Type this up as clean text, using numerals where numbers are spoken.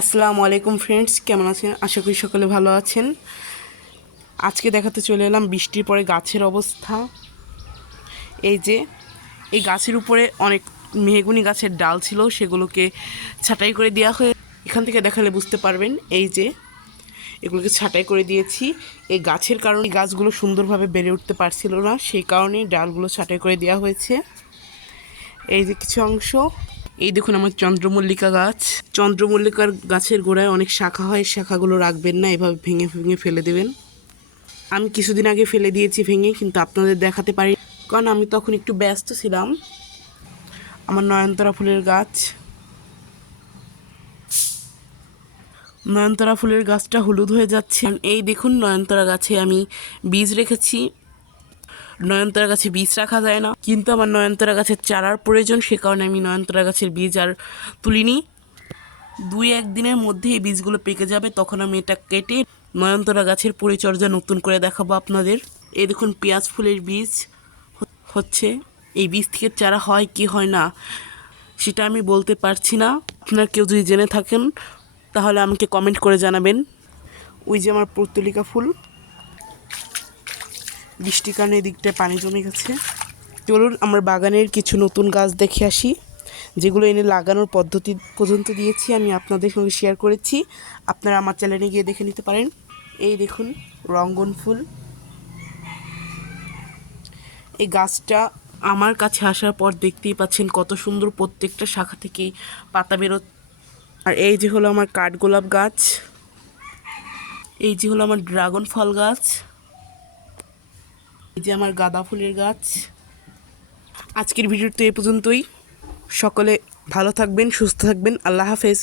আসসালামু আলাইকুম ফ্রেন্ডস, কেমন আছেন? আশা করি সকলে ভালো আছেন। আজকে দেখাতে চলে এলাম বৃষ্টির পরে গাছের অবস্থা। এই যে এই গাছের উপরে অনেক মেহগনি গাছের ডাল ছিল, সেগুলোকে ছাঁটাই করে দেওয়া হয়ে, এখান থেকে দেখালে বুঝতে পারবেন। এই যে এগুলোকে ছাঁটাই করে দিয়েছি। এই গাছের কারণে গাছগুলো সুন্দরভাবে বেড়ে উঠতে পারছিল না, সেই কারণেই ডালগুলো ছাঁটাই করে দেওয়া হয়েছে। এই যে কিছু অংশ, এই দেখুন আমার চন্দ্রমল্লিকা গাছ। চন্দ্রমল্লিকার গাছের গোড়ায় অনেক শাখা হয়, শাখাগুলো রাখবেন না, এভাবে ভেঙে ভেঙে ফেলে দেবেন। আমি কিছুদিন আগে ফেলে দিয়েছি ভেঙে, কিন্তু আপনাদের দেখাতে পারি কারণ আমি তখন একটু ব্যস্ত ছিলাম। আমার নয়নতারা ফুলের গাছ, নয়নতারা ফুলের গাছটা হলুদ হয়ে যাচ্ছে। এই দেখুন নয়নতারা গাছে আমি বীজ রেখেছি। নয়নতারা গাছে বীজ রাখা যায় না, কিন্তু আমার নয়নতারা গাছের চারার প্রয়োজন, সে কারণে আমি নয়নতারা গাছের বীজ আর তুলিনি। 2-1 দিনের মধ্যে এই বীজগুলো পেকে যাবে, তখন আমি এটা কেটে নয়নতারা গাছের পরিচর্যা নতুন করে দেখাবো আপনাদের। এই দেখুন পেঁয়াজ ফুলের বীজ হচ্ছে। এই বীজ থেকে চারা হয় কি হয় না সেটা আমি বলতে পারছি না। আপনারা কেউ যদি জেনে থাকেন তাহলে আমাকে কমেন্ট করে জানাবেন। ওই যে আমার পর্তুলিকা ফুল, বৃষ্টির কারণে এদিকটায় পানি জমে গেছে। চলুন আমার বাগানের কিছু নতুন গাছ দেখে আসি, যেগুলো এনে লাগানোর পদ্ধতি পর্যন্ত দিয়েছি, আমি আপনাদের সঙ্গে শেয়ার করেছি। আপনারা আমার চ্যানেলে গিয়ে দেখে নিতে পারেন। এই দেখুন রঙ্গন ফুল। এই গাছটা আমার কাছে আসার পর দেখতেই পাচ্ছেন কত সুন্দর, প্রত্যেকটা শাখা থেকেই পাতা বেরো। আর এই যে হলো আমার কাঠগোলাপ গাছ, এই যে হলো আমার ড্রাগন ফল গাছ, এই যে আমার গাঁদা ফুলের গাছ। আজকের ভিডিওটা এই পর্যন্তই। সকলে ভালো থাকবেন, সুস্থ থাকবেন। আল্লাহ হাফেজ।